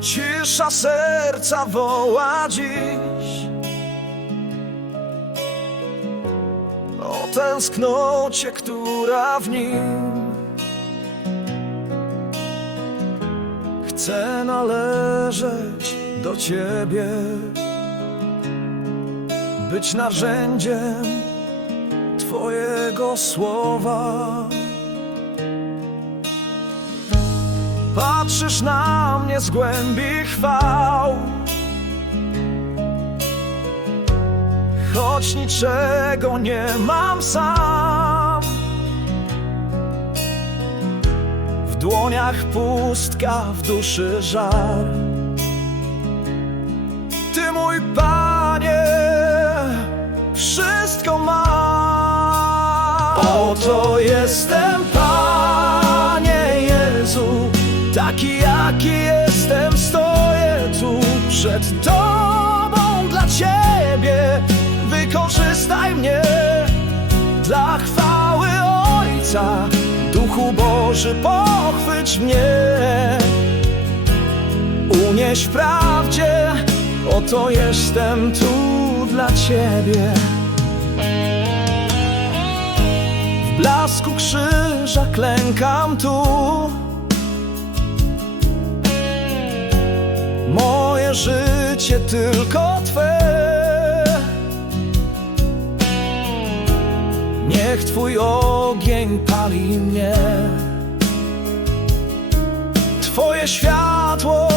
Cisza serca woła dziś tęsknocie, która w nim. Chcę należeć do Ciebie Być narzędziem Twojego słowa. Patrzysz na mnie z głębi chwał Choć niczego nie mam sam. W dłoniach pustka, w duszy żar. Ty mój Panie Wszystko masz. Oto jestem Panie Jezu Taki jaki jestem stoję tu przed Tobą dla Ciebie Wykorzystaj mnie dla chwały Ojca. Duchu Boży pochwyć mnie. Unieś prawdzie Oto jestem tu dla Ciebie. W blasku krzyża klękam tu. Moje życie tylko Twe Niech Twój ogień pali mnie. Twoje światło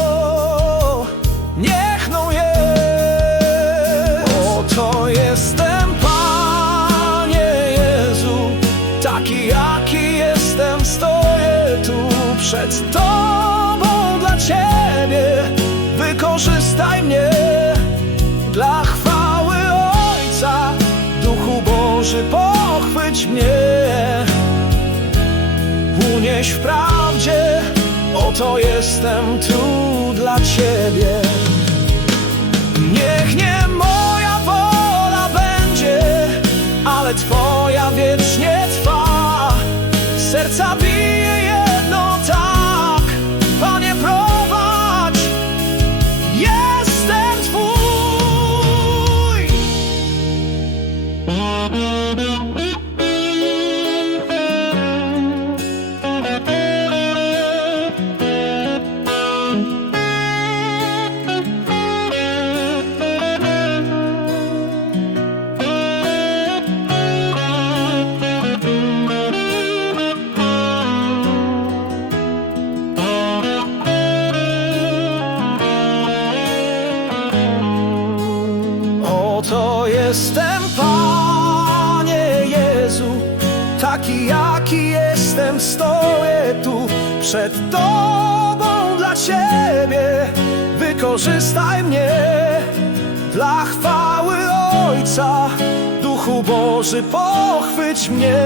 Unieś w prawdzie. Oto jestem tu dla Ciebie jestem, Panie Jezu, taki jaki jestem, stoję tu przed Tobą dla Ciebie. Wykorzystaj mnie dla chwały Ojca, Duchu Boży, pochwyć mnie.